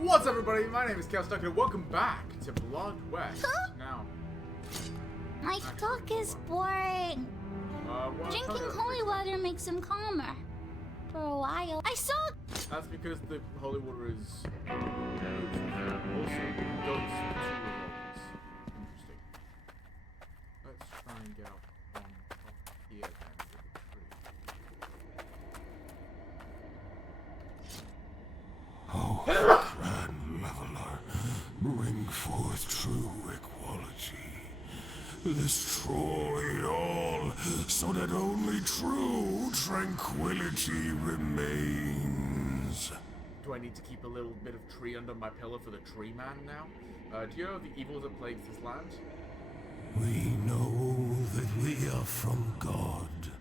What's up, everybody? My name is Chaos Duck, and welcome back to Blood West. Now, My talk is boring. Drinking holy water makes him calmer. For a while. I saw. That's because the holy water is also goes to revolves. Interesting. Let's try and get up on top here then with the tree. Oh, grand leveler, bring forth true equality. Destroy all, so that only true tranquility remains. Do I need to keep a little bit of tree under my pillow for the tree man now? Do you know the evil that plagues this land? We know that we are from God,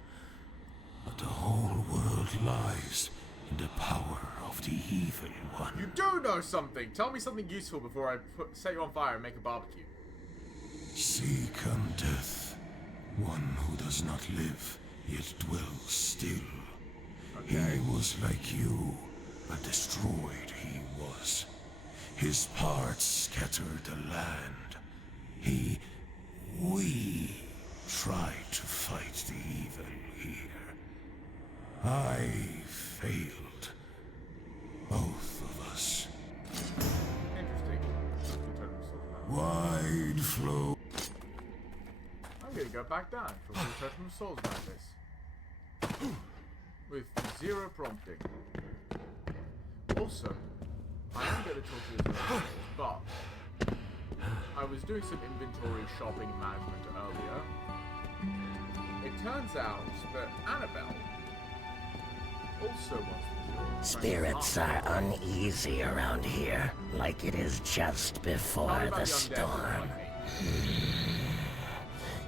but the whole world lies in the power of the evil one. You do know something! Tell me something useful before I set you on fire and make a barbecue. See come death, one who does not live, yet dwells still. Okay. He was like you, but destroyed he was. His parts scattered the land. We tried to fight the evil here. I failed. Both of us. Interesting. Wide flow. I'm gonna go back down for the Totem of Souls about this. With zero prompting. Also, I am going to talk to you about this, but I was doing some inventory shopping management earlier. It turns out that Annabelle also wants to join. Spirits are uneasy around here, like it is just before the storm.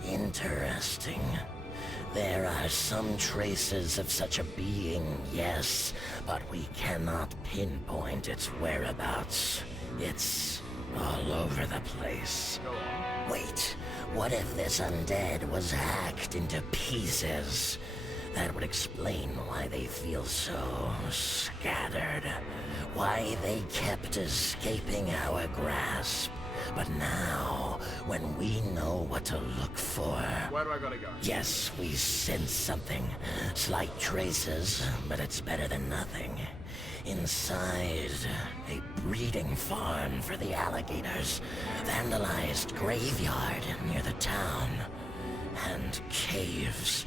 Interesting. There are some traces of such a being, yes, but we cannot pinpoint its whereabouts. It's all over the place. Wait, what if this undead was hacked into pieces? That would explain why they feel so scattered. Why they kept escaping our grasp. But now, when we know what to look for... Where do I gotta go? Yes, we sense something. Slight traces, but it's better than nothing. Inside, a breeding farm for the alligators. Vandalized graveyard near the town. And caves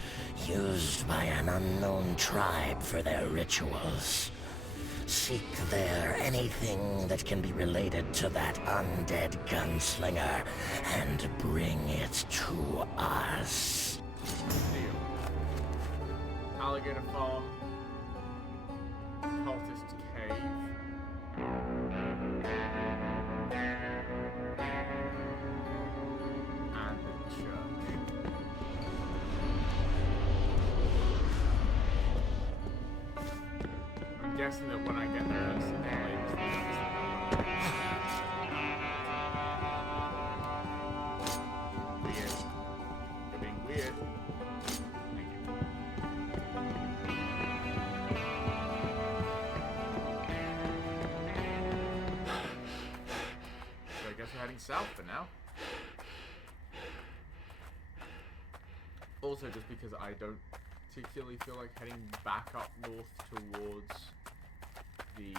used by an unknown tribe for their rituals. Seek there anything that can be related to that undead gunslinger and bring it to us. Deal. Alligator farm. Cultist cave. And the church. I'm guessing that when I get there, it's weird. You're being weird. Thank you. So I guess we're heading south for now. Also, just because I don't particularly feel like heading back up north towards the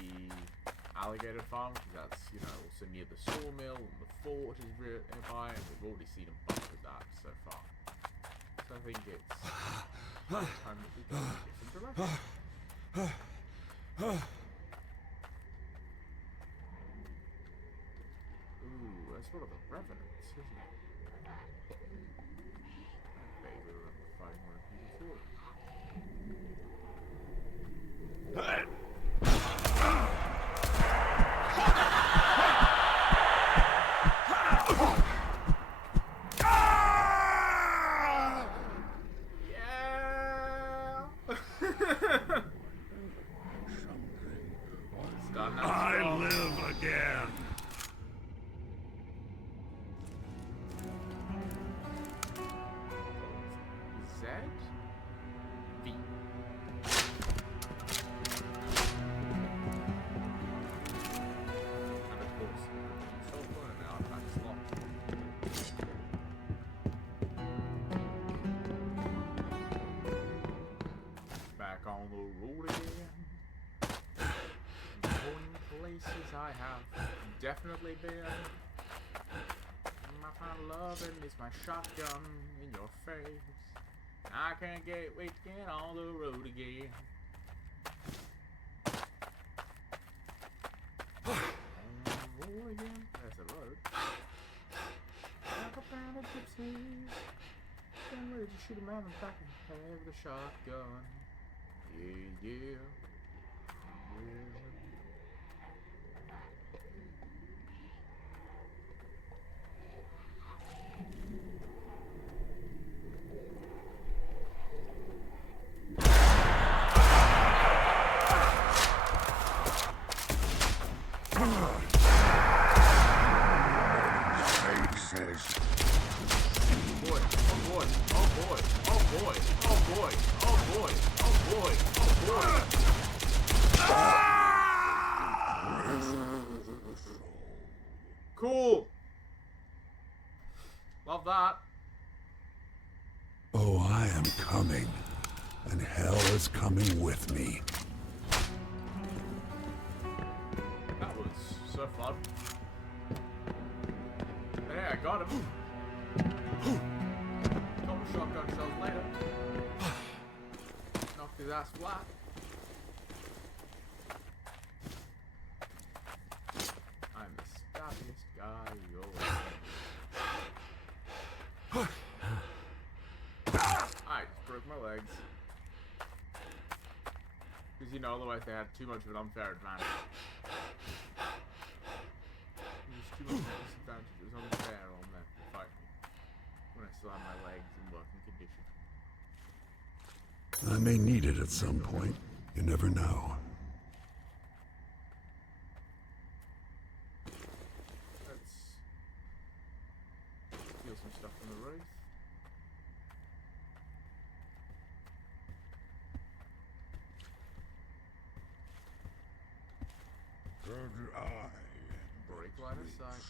alligator farm, because that's, you know, also near the sawmill and the fort is nearby, and we've already seen a bunch of that so far. So I think it's time that we go in a different direction. Ooh, that's sort of a revenant, isn't it? I vaguely remember fighting one of them before. I live again. Z? V. places I have definitely been. My final loving is my shotgun in your face. I can't wait to get on the road again. On the road again. There's the road. Like a band of gypsies. Getting ready to shoot a man in the back of the head with a shotgun. Yeah, yeah. Yeah. Cool. Love that. Oh, I am coming, and hell is coming with me. That was so fun. Yeah, I got him. Couple shotgun shells later. Knocked his ass flat. I'm the stubbiest guy you'll ever. I just broke my legs. Because, you know, otherwise they had too much of an unfair advantage. There's too much of a disadvantage. It was unfair on them to fight me. When I still had my legs in working condition. I may need it at some point. You never know. Let's steal some stuff from the Wraith. Break line of sight.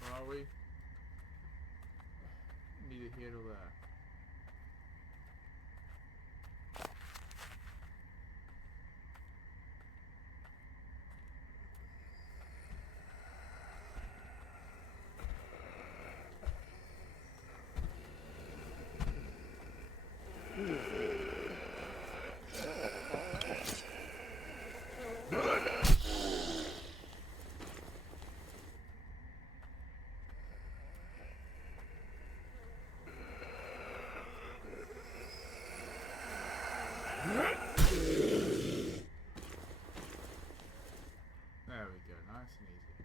Where are we? Neither here nor there. There we go, nice and easy.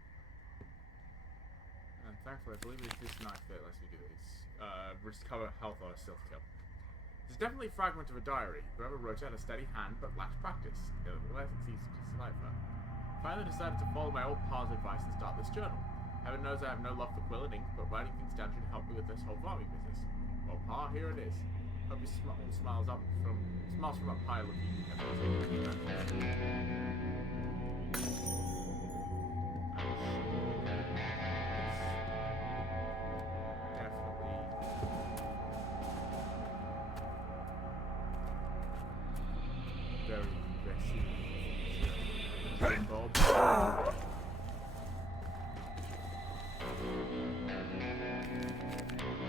And thankfully I believe it's this knife that lets me do this. Recover health on a stealth kill. It's definitely a fragment of a diary. Whoever wrote it had a steady hand but lacked practice. Nevertheless, it's easy to decipher. Finally decided to follow my old pa's advice and start this journal. Heaven knows I have no love for quill and ink, but writing things down should help me with this whole farming business. Well, pa, here it is. Hope he smiles from up high looking. Very aggressive. Bob.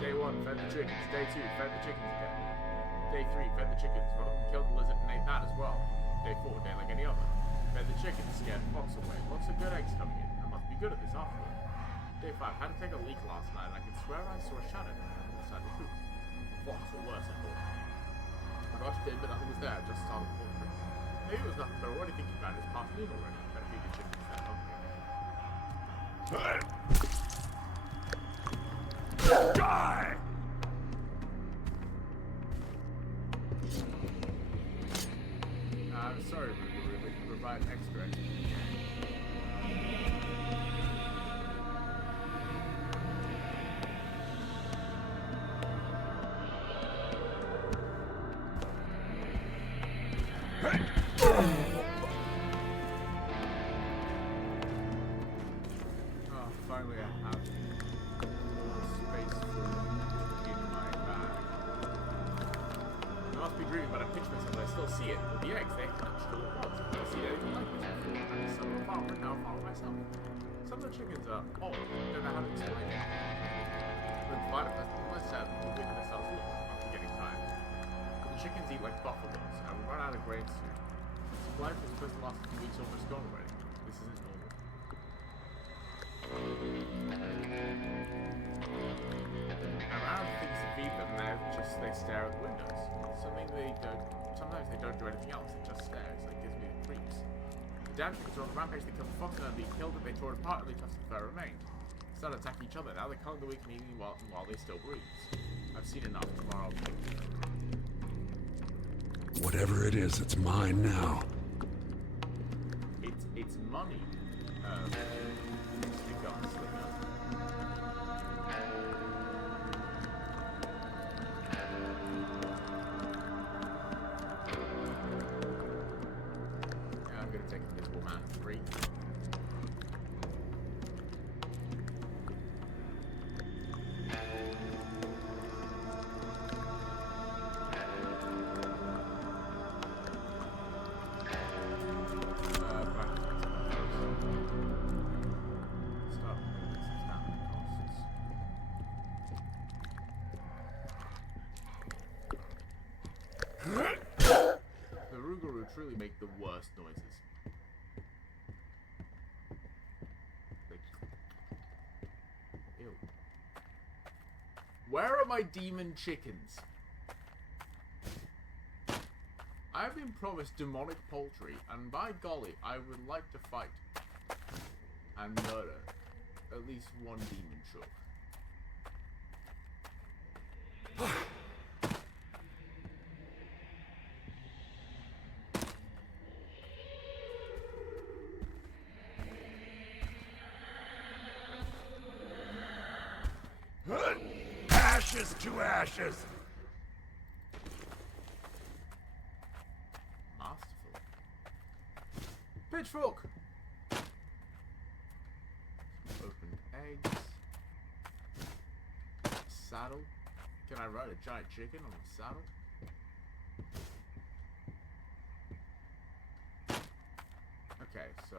Day 1, fed the chickens. Day 2, fed the chickens again. Day 3, fed the chickens. One of them killed the lizard and ate that as well. Day 4, day like any other. Fed the chickens, scared the fox away. Lots of good eggs coming in. I must be good at this after all. Day 5, had to take a leak last night and I could swear I saw a shadow inside the coop. Fox or worse, I thought. I rushed in, but nothing was there. Just started poultry. Maybe it was nothing, but already thinking about it. It's past noon already. Better feed the chickens, they're hungry. Die! I'm sorry, Ruby. We can provide extra. Luckily I have more space for in my bag. I must be dreaming, but I picture myself and I still see it. With the eggs, they hatched all at once. I see anything like this before. I'm just some of a farmer, now a farmer myself. Some of the chickens are old, don't know how to explain it. When find a person must have to win themselves look after getting tired. But the chickens eat like buffaloes, and we run out of grain soon. Supply was supposed to last a few weeks, almost gone already. This isn't normal. Around things to feed them, they stare at the windows. Sometimes they don't do anything else, they just stare. It's like, gives me the creeps. The damn chickens are on the rampage, they killed the fox and being killed, and they tore it apart, and the tufts of fur remained. They started attacking each other, now they're killing the weak and eating while they still breathe. I've seen enough, tomorrow I'll kill them. Whatever it is, it's mine now. It's money. Stick up. Yeah, I'm gonna take Invisible Man 3. Truly make the worst noises. Ew. Where are my demon chickens? I have been promised demonic poultry, and by golly, I would like to fight and murder at least one demon chook. Ashes to ashes! Masterful. Pitchfork! Opened eggs. Saddle. Can I ride a giant chicken on a saddle? Okay, so...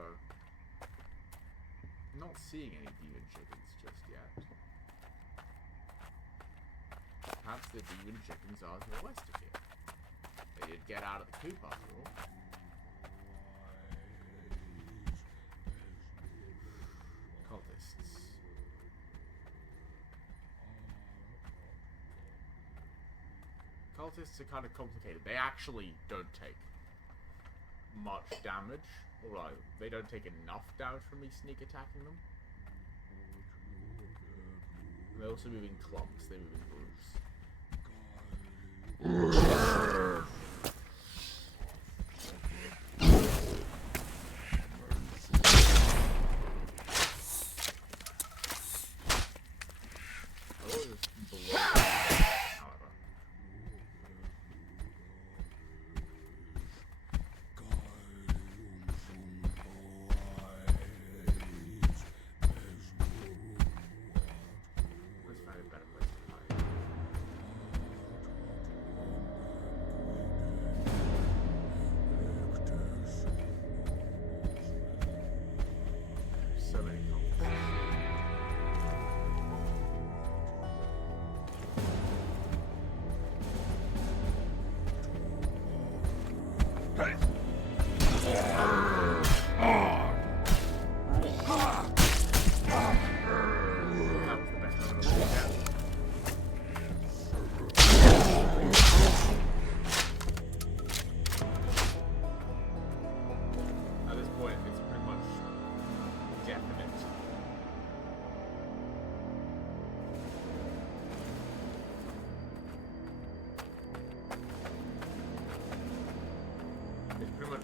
I'm not seeing any demon chickens just yet. Perhaps the demon chickens are to the west of here. They did get out of the coop after all. Cultists. Cultists are kind of complicated. They actually don't take much damage. Or they don't take enough damage from me sneak attacking them. They also move in clumps. They move in groups.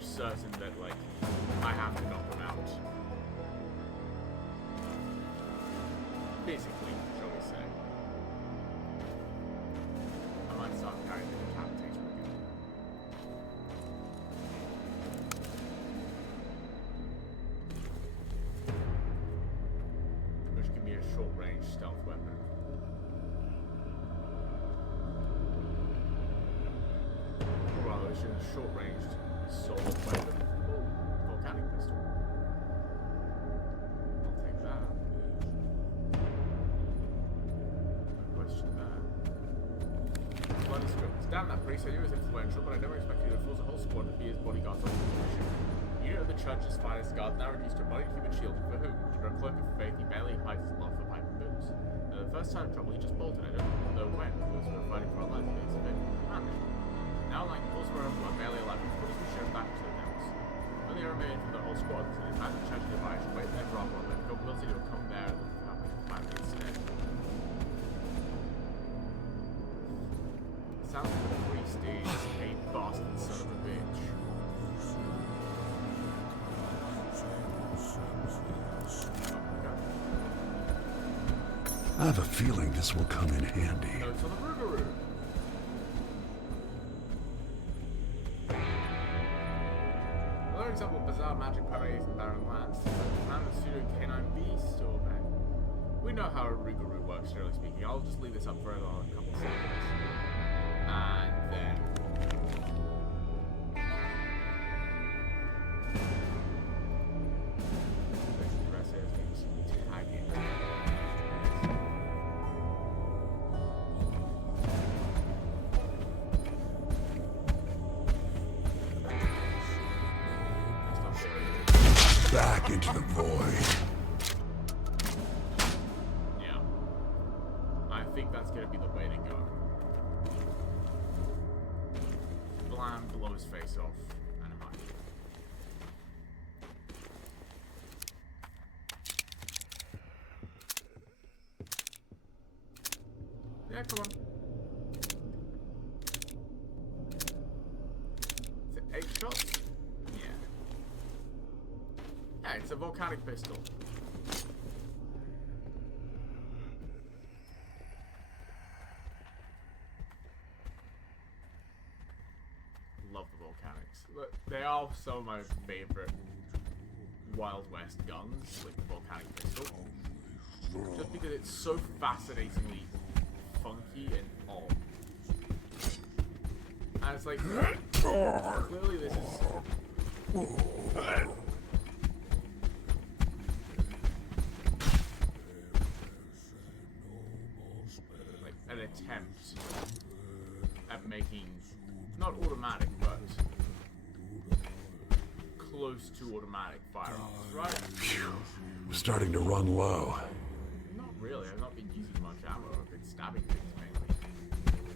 Certain that, like, I have to knock them out. Basically, shall we say. I might start carrying the decapitation again. Which can be stealth weapon. Well, it's a short-ranged sword weapon. Volcanic pistol. I'll take that. No question there. Bloody scripts. Damn, that priest said he was influential, but I never expected you to force a whole squad to be his bodyguards on this mission. You know the church's finest guard now reduced to a body human shield. For whom? For a cloak of faith, he barely hides his love for pipe and booze. The first time of trouble, he just bolted. I don't know when. Because we were fighting for our lives against a faithful commander. Now, like those who are barely alive, his bodies were shared back to the devils. When they remained for the whole squad, so they found the church nearby, should wait there for our brother, and got Wilsey to come there and look up and find me instead. Sounds like the priest is a bastard son of a bitch. I have a feeling this will come in handy. Notes on the Rougarou. Another example of bizarre magic parades in barren lands. Command of pseudo canine beast or man. We know how a Rougarou works, generally speaking. I'll just leave this up for a couple seconds. And then the rest is just tagging. Back into the void. Yeah. I think that's gonna be the way to go. Blam, blow his face off, and hide. Yeah, come on. Is it 8 shots? Yeah. Yeah, it's a volcanic pistol. Love the volcanics. Look, they are some of my favorite Wild West guns, like the volcanic pistol. Just because it's so fascinatingly funky and odd. And it's like, clearly this is... like an attempt at making, not automatic, but close to automatic firearms, right? We're starting to run low. Not really, I've not been using much ammo, I've been stabbing things mainly.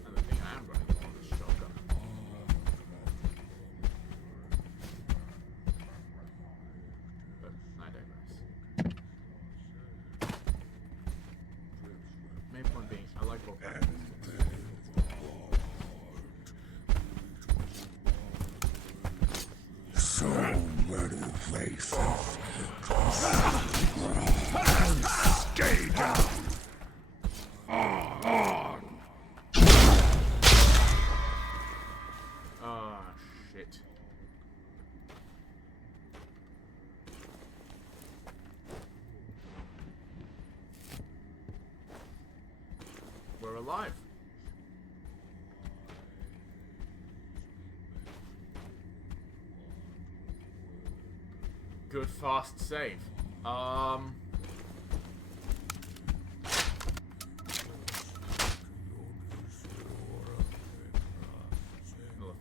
And the thing I am running on is shotgun. But I digress. Main point being, I like both pistols. So many faces. Stay down. Ah, shit. We're alive. Good fast save. Another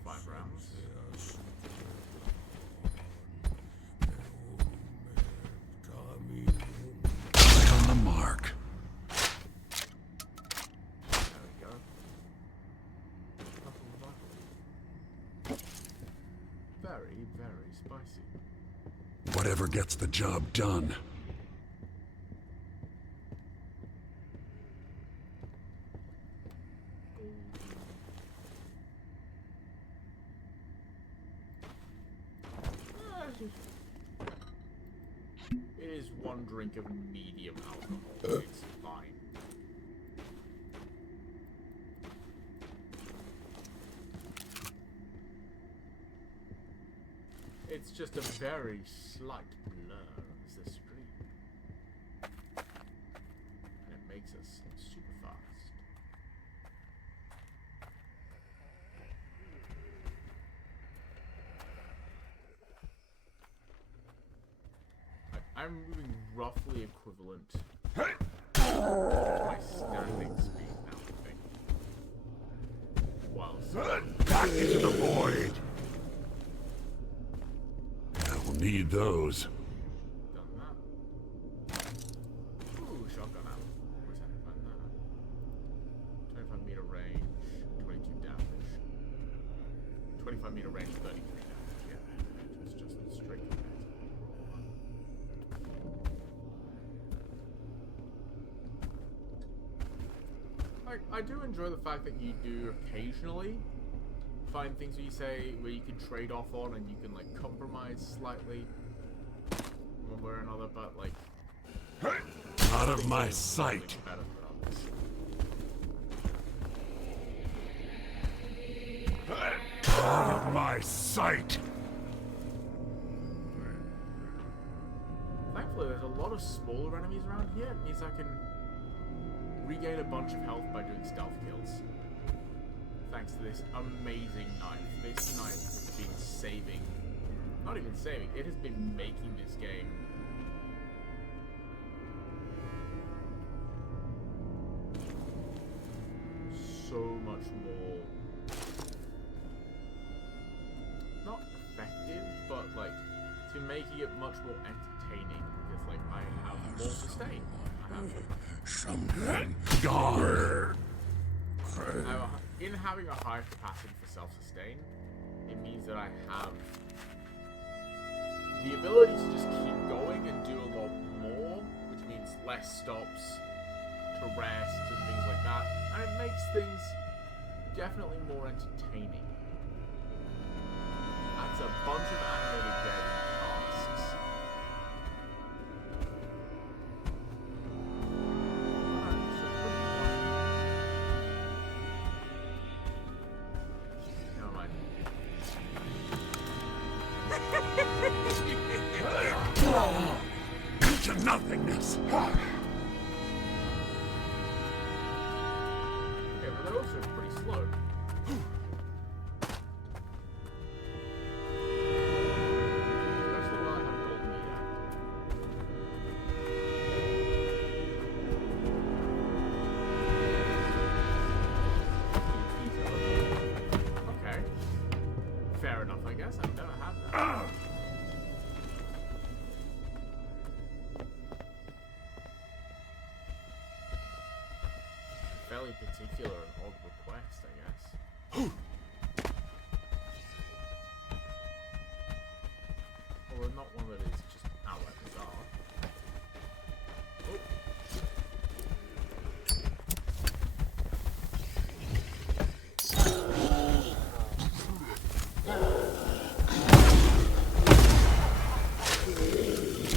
5 rounds. Right on the mark. There we go. Very, very spicy. Whatever gets the job done. It is one drink of medium alcohol. It's fine. It's just a very slight blur as the screen. And it makes makes us super fast. I'm moving roughly equivalent to my standing speed now, I think. Wow. Back into the void! I will need those. Done that. Ooh, shotgun ammo. Where's that? Find that? 25-meter range, 22 damage. 25-meter range, 33 damage. Yeah, it's just straight to I do enjoy the fact that you do occasionally find things where you can trade off on and you can like compromise slightly one way or another, but like out of my sight. Better than others. Out of my sight. Thankfully, there's a lot of smaller enemies around here. It means I can regain a bunch of health by doing stealth kills. Thanks to this amazing knife. This knife has been saving, not even saving, it has been making this game so much more, not effective, but like, to making it much more entertaining, because like, I have more sustain. Something guard. In having a high capacity for self-sustain, it means that I have the ability to just keep going and do a lot more, which means less stops to rest and things like that, and it makes things definitely more entertaining. That's a bunch of animated dead tasks. Into nothingness. Okay, but they're also pretty slow. Especially while I have golden meat active. Okay. Fair enough, I guess. I've never had that. Fairly particular and odd request, I guess. Although not one that is just outright bizarre. Oh.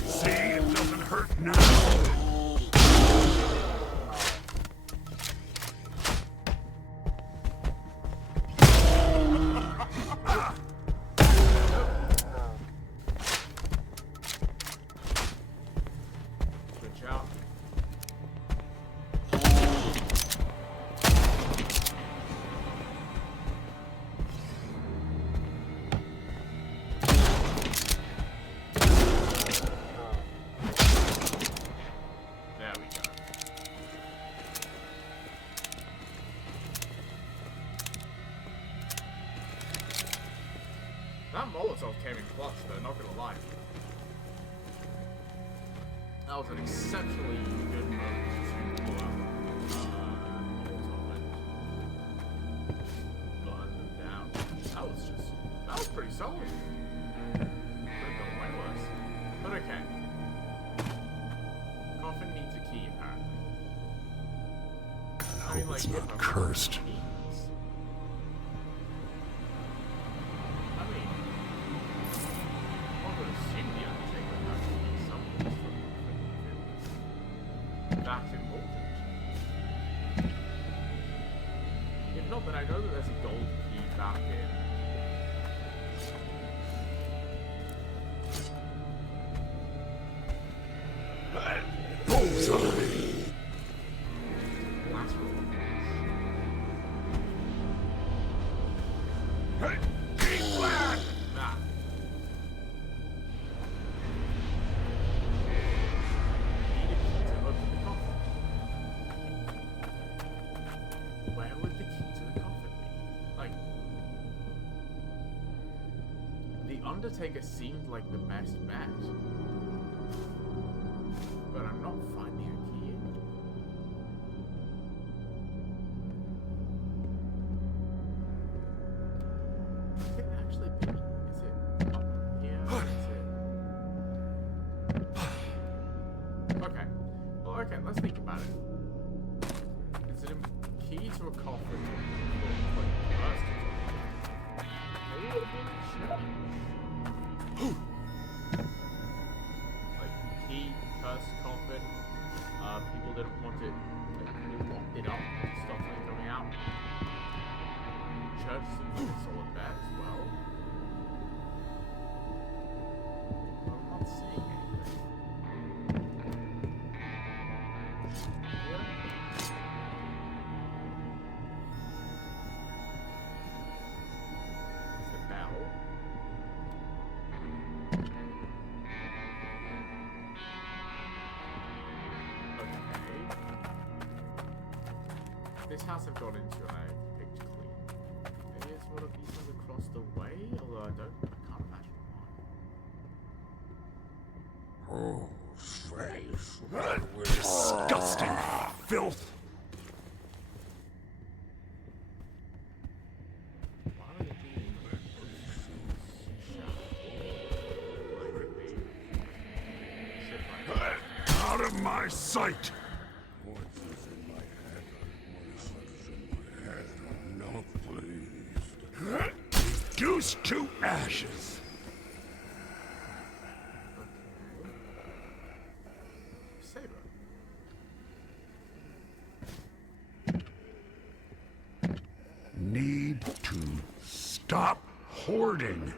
See, it doesn't hurt now. That Molotov came in clutch though, not gonna lie. That was an exceptionally good moment to pull out Molotov and burn them down. That was pretty solid. Could have gone way worse. But okay. Coffin needs a key apparently. I hope it's not cursed. That's important. If not, then I know that there's a gold key back in. Bullseye! Undertaker seemed like the best bet. But I'm not finding a key. Could it actually be? Is it up here? Is it... Okay. Well, okay, let's think about it. Is it a key to a coffin? Maybe it would be a church. Like, key, cursed coffin. People didn't want it. Like, they locked it up to stop it coming out. Church seems like a solid bet as well. But I'm not seeing anything. Yeah. There's the bell. This house I've gone into and I picked clean. Maybe it's one of these ones across the way, although I can't imagine why. Oh, slaves. Disgusting filth. Why would it be Out of my sight. Reduced to ashes. Saber. Need to stop hoarding.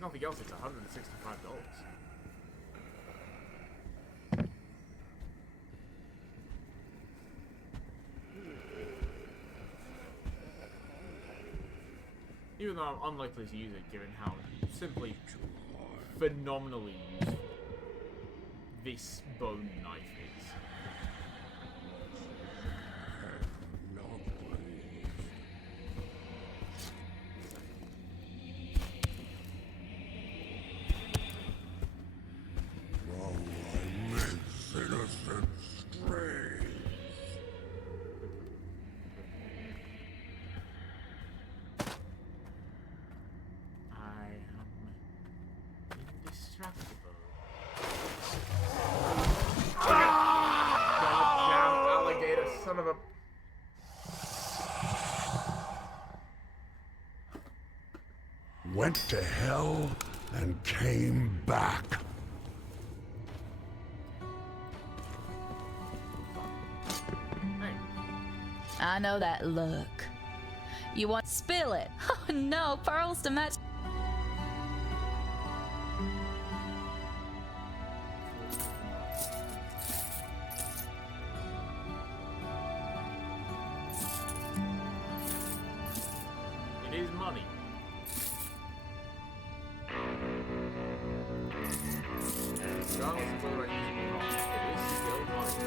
Nothing else, it's $165. Even though I'm unlikely to use it, given how simply phenomenally useful this bone knife is. Went to hell and came back. I know that look. You want to spill it? Oh no, pearls to match. It is money. Regardless of whether I use it or not, it is still money.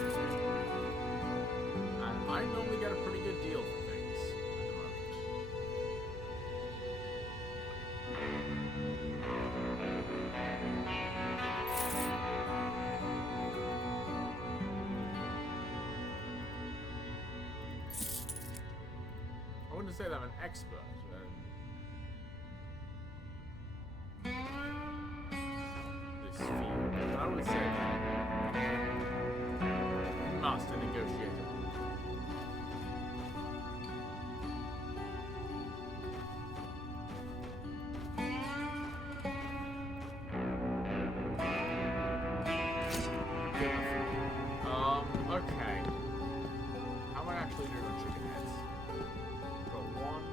And I normally get a pretty good deal for things at the moment. I wouldn't say that I'm an expert. This field, but I would say master negotiator. Okay. How am I actually doing on chicken heads? Got 1,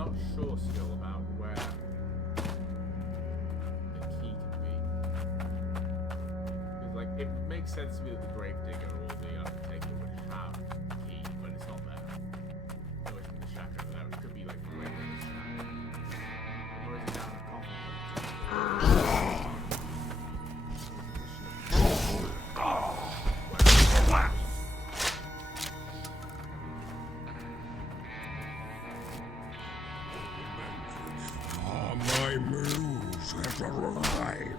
not sure still about where the key can be. Because, like, it makes sense to me that the Gravedigger or the Undertaker would have the key, but it's not there. Or it's in the shack over there. It could be, like, the Gravedigger's shack. Or is it down the coffin? My muse has arrived.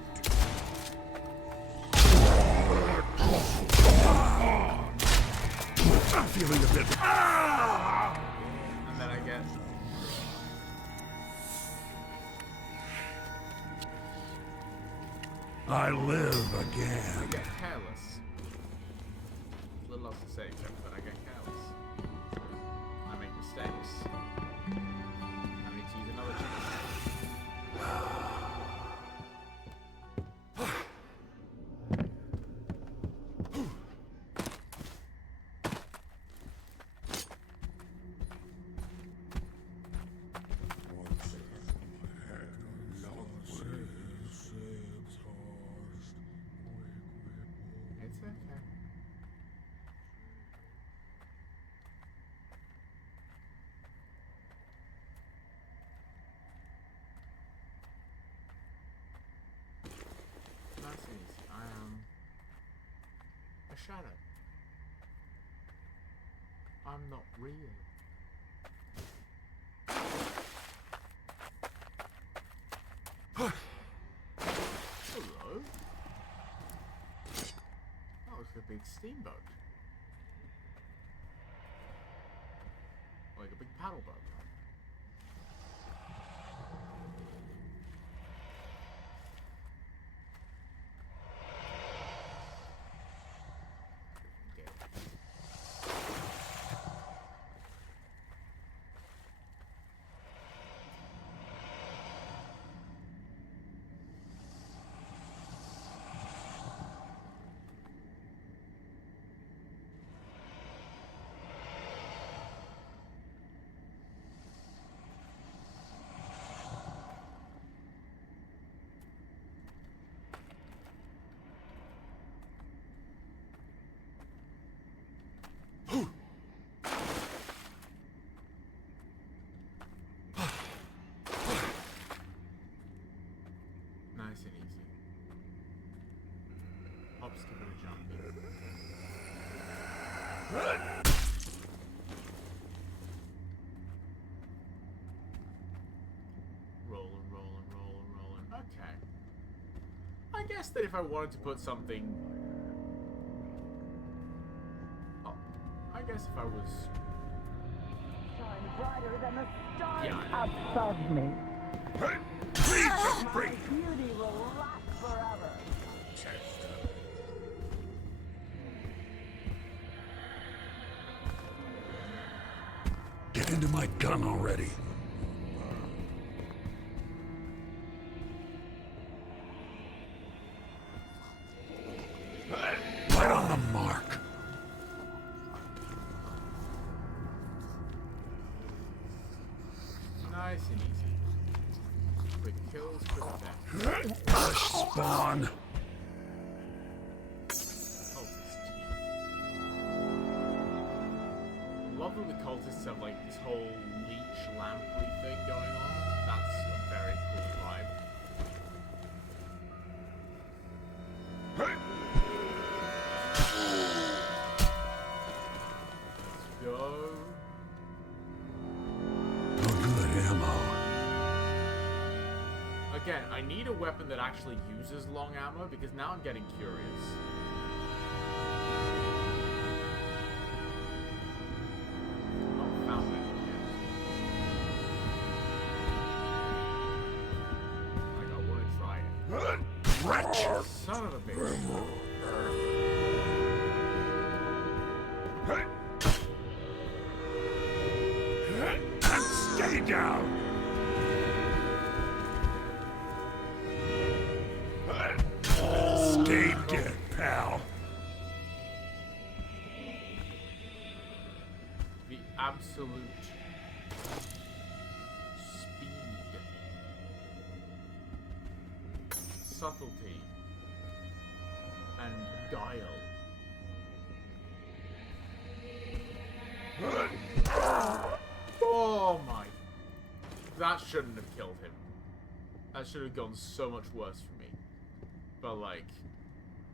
I'm feeling a bit. And then I guess. I live again. I get careless. Little else to say except that I get careless. I make mistakes. I need to use another chance. It's okay. Nice and easy. I am a shadow. I'm not real. Hello. That looks like a big steamboat. Like a big paddle boat. Nice and easy. Hop, skip, and a jump. Rolling, rolling, rolling, rolling. Okay. I guess that if I wanted to put something... Oh, I guess if I was... Shine brighter than the stars Yeah. above me. Please, My beauty will last forever. get into my gun already. Right on the mark. Nice and easy. Quick kills, quick death. Push spawn. Cultist teeth. Love that the cultists have like this whole leech lamprey thing going on. That's a very cool vibe. Let's go. Oh, good ammo. Again, I need a weapon that actually uses long ammo because now I'm getting curious. Not found it yet. Like I want to try it. Wretch! Son of a bitch. Stay down! Stay dead, pal. The absolute subtlety and guile. Oh my. That shouldn't have killed him. That should have gone so much worse for me. But like,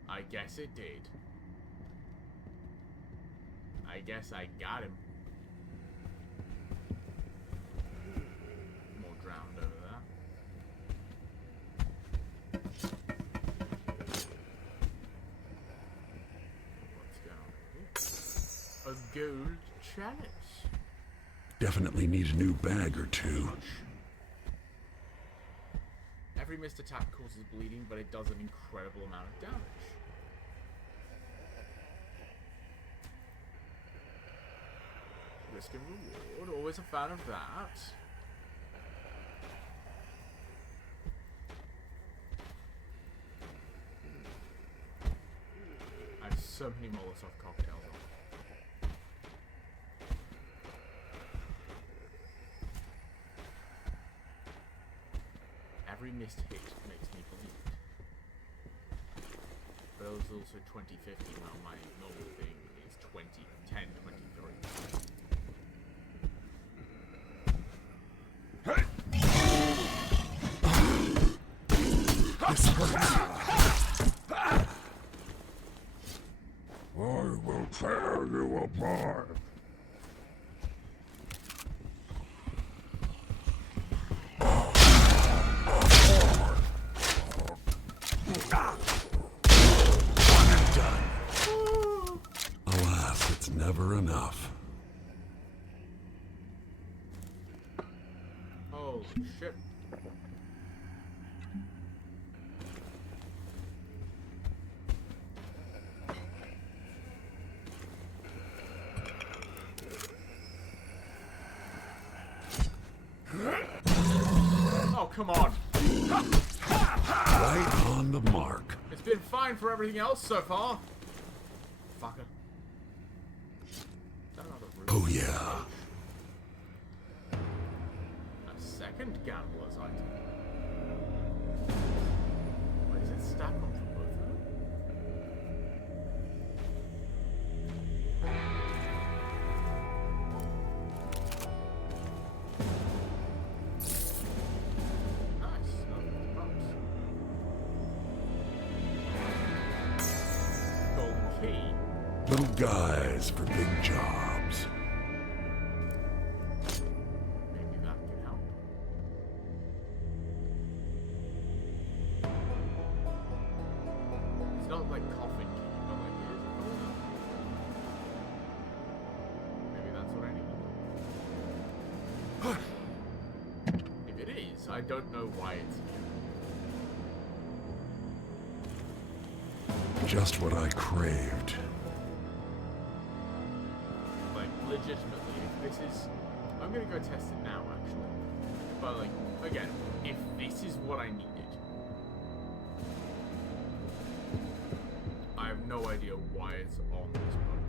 I guess it did. I guess I got him. More drowned over there. What's going on here? A gold chalice. Definitely need a new bag or two. Every missed attack causes bleeding, but it does an incredible amount of damage. Risk and reward, always a fan of that. I have so many Molotov cocktails on. Every missed hit makes me bleed. But it was also 2050 now. My normal thing is 10, 23. This hurts. I will tear you apart. Alas, it's never enough. Holy shit. Oh, come on. Right on the mark. It's been fine for everything else so far. Fucker. Is that another room? Oh yeah. A second gambler's item. Wait, is it stack on for both of them? Nice. Another $50. Golden key. Little guys for big jobs. Maybe that can help. It's not like coffin key, but like here's a golden. Maybe that's what I need. If it is, I don't know why it's here. Just what I craved. Like, legitimately, if this is... I'm gonna go test it now, actually. But, like, again, if this is what I needed, I have no idea why it's on this boat.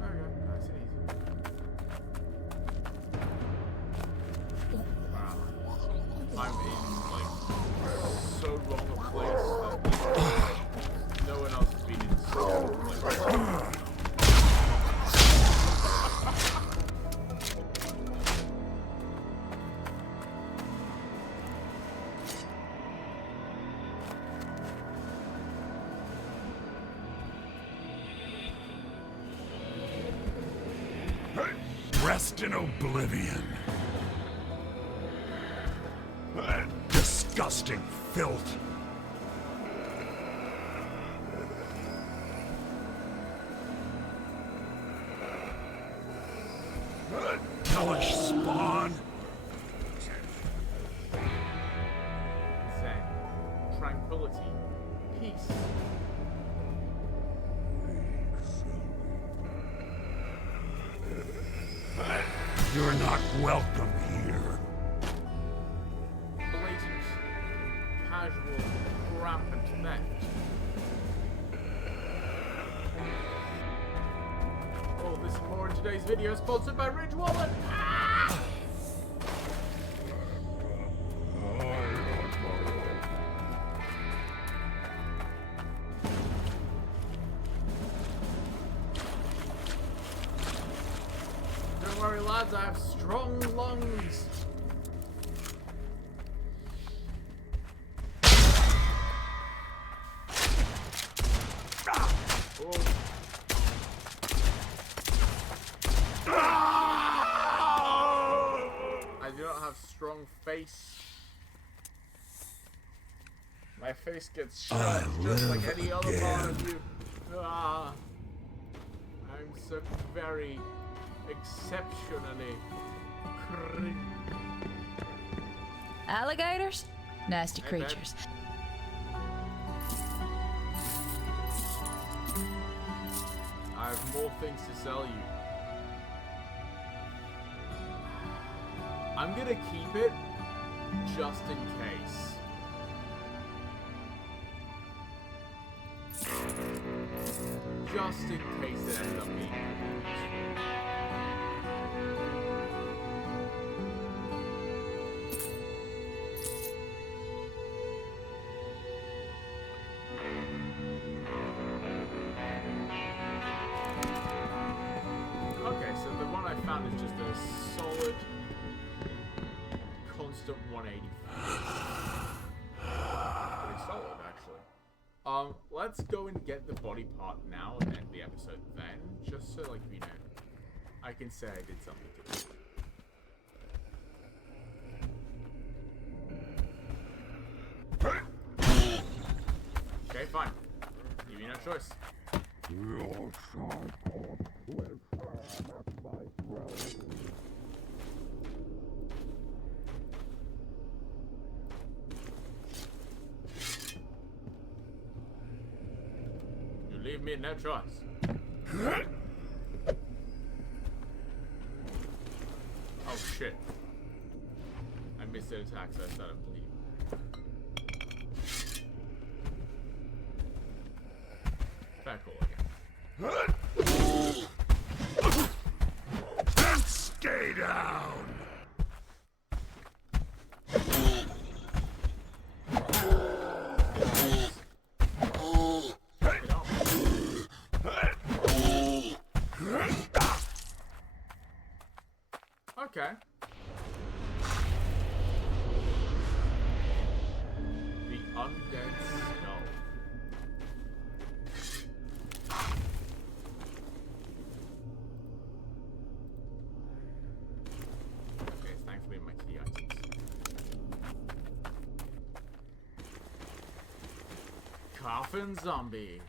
There we go, nice and easy. Wow. I'm in, like, so wrong a place that no one else has been in so like, Rest in oblivion. Disgusting filth. Hellish spawn. Zen, tranquility, peace. You're not welcome here. Blatant casual, rampant theft. All this and more in today's video, sponsored by Ridge Wallet. Ah! Don't worry, lads, I have strong lungs. I do not have strong face. My face gets shot just like any other part of you. I'm so very exceptionally cringe. Alligators? Nasty Hey, Ben. creatures. I have more things to sell you. I'm gonna keep it just in case. Just in case it ends up being okay, so the one I found is just a solid constant 180. Pretty solid, actually. Let's go and get the body part now and end the episode then, just so, like, you know, I can say I did something to it. Okay, fine. Give me no choice. You leave me no choice. Oh shit. I missed the attack, so I started bleeding. Back all again. And stay down! Get off. Okay. The undead skull. Okay, it's thanks for being my key items. Coffin zombie.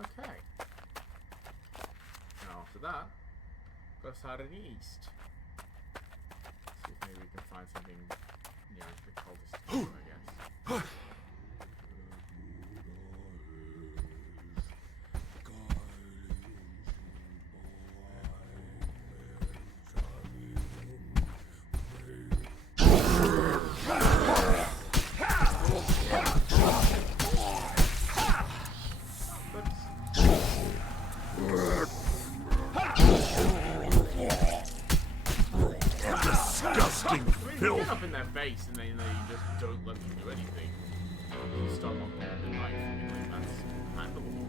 Okay. Now after that, go south and east. See if maybe we can find something near the coldest tomb, I guess. Disgusting I mean, you filth! get up in their face and then you just don't let them do anything. You start on the knife and like, that's handleable.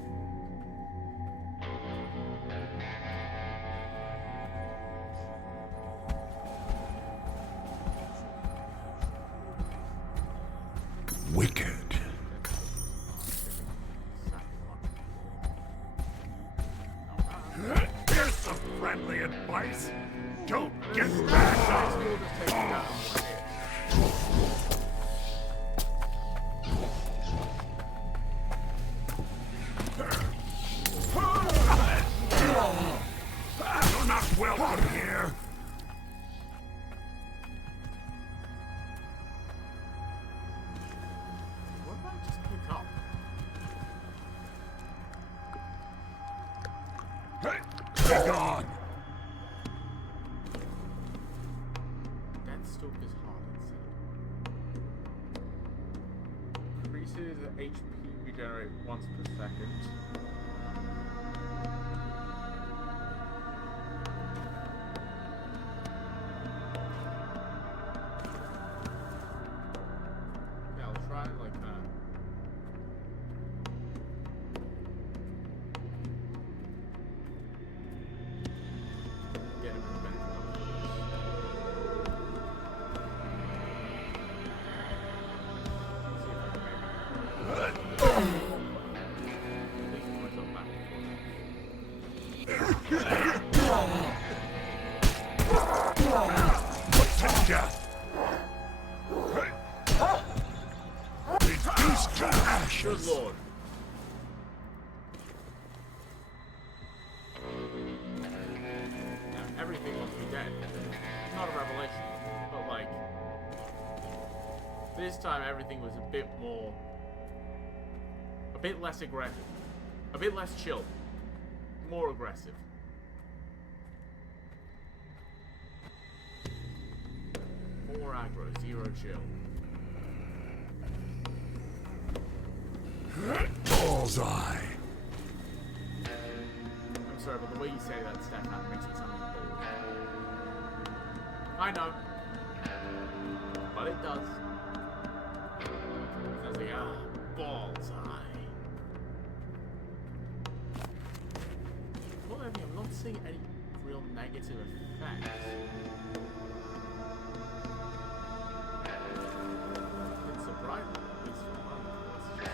Wicked. Here's some friendly advice. Don't get back We'll just take it down in one hit. You're not welcome here. What did I just pick up? Be gone. HP regenerate once per second. Yeah, I'll try and like get him in the benefit of this. See if I can maybe at least put myself back To death! Reduced to Good ashes! lord. Now, everything must be dead. Not a revelation, but like, this time everything was a bit more, a bit less aggressive, a bit less chill, more aggressive. More aggro, zero chill. Bullseye! I'm sorry, but the way you say that, Stefan, makes it sound like bull. I know. But it does. Sounds like, bullseye. Well, I mean, I'm not seeing any real negative effects. It's surprising, at least for one. Let's just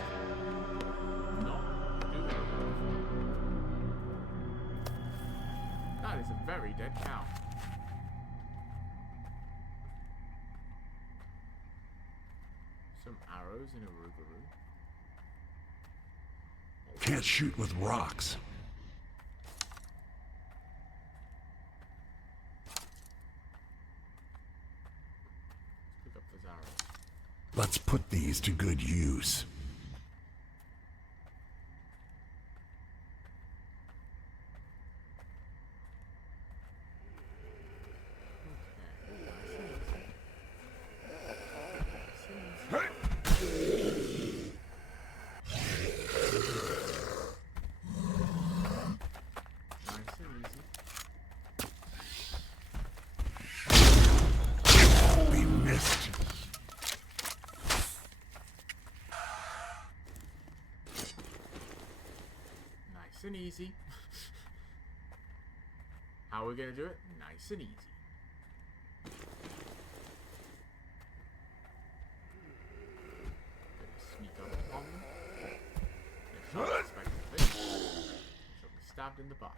not do anything. That is a very dead cow. Some arrows in a Rougarou. Can't shoot with rocks. Let's pick up those arrows. Let's put these to good use. We missed. Nice and easy. How are we gonna do it? Nice and easy. Gonna sneak up on them. If not expecting this, she'll be stabbed in the back.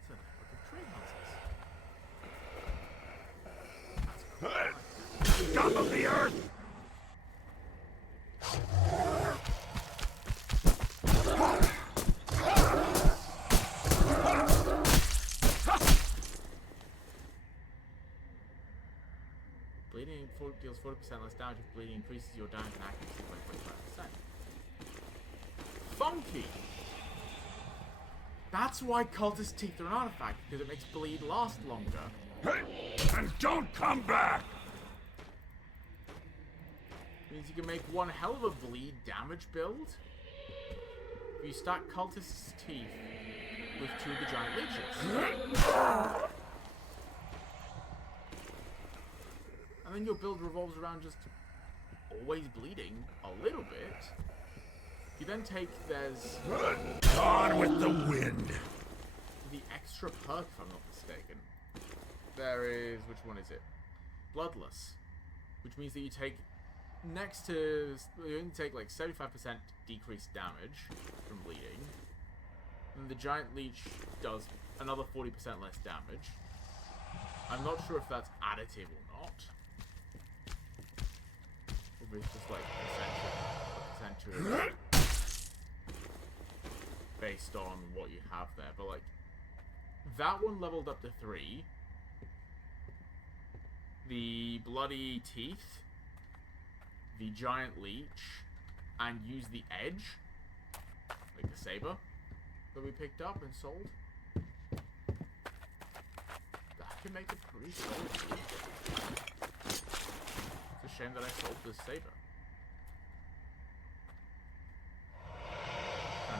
It's a network of tree hunters. Scum of the earth! Bleeding deals 40% less damage if bleeding increases your damage and accuracy by 25%. Funky! That's why cultist teeth are an artifact, because it makes bleed last longer. And don't come back! Means you can make one hell of a bleed damage build. If you stack cultist's teeth with 2 of the giant leeches. And then your build revolves around just always bleeding a little bit. You then take, there's Gone with the wind! the extra perk, if I'm not mistaken. There is, which one is it? Bloodless. Which means that you take, next to, you only take like 75% decreased damage from bleeding. And the giant leech does another 40% less damage. I'm not sure if that's additive or not. Or if it's just like percentage based on what you have there. But like, that one leveled up to 3. The bloody teeth, the giant leech, and use the edge, like the saber that we picked up and sold. That can make it pretty solid. It's a shame that I sold this saber.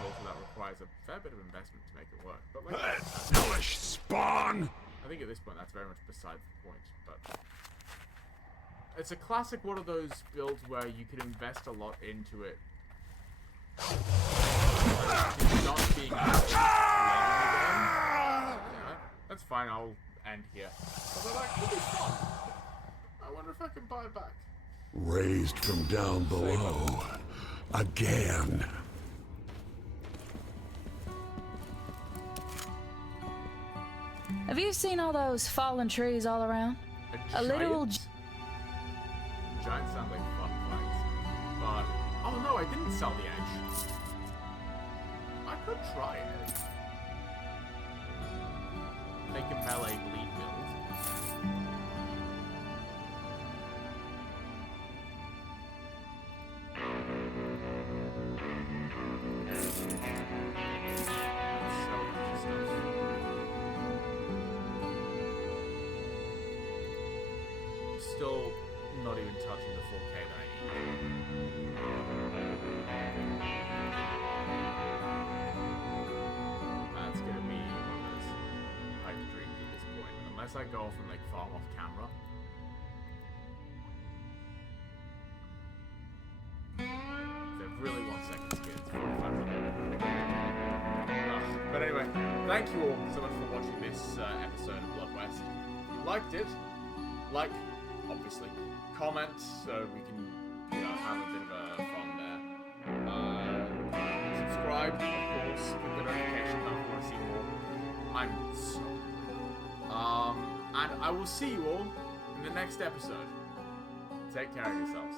also that requires a fair bit of investment to make it work. But like, Hellish spawn! I think at this point that's very much beside the point. But it's a classic one of those builds where you can invest a lot into it. It's not being again. Yeah, that's fine. I'll end here. Although that could be fun. I wonder if I can buy it back. Raised from down below. Again. Have you seen all those fallen trees all around? A little... Giant sound like fun fights. But... Oh no, I didn't sell the edge. I could try it. Make a melee bleed build. Still not even touching the 4K that I need. That's gonna be one of those pipe dreams at this point. Unless I go off and like farm off camera. If they really want second skin, it's 4,500. But anyway, thank you all so much for watching this episode of Blood West. If you liked it, like, obviously, comment so we can, you know, have a bit of a fun there. Subscribe, of course, with the notification bell if you want to see more. I'm so hungry. And I will see you all in the next episode. Take care of yourselves.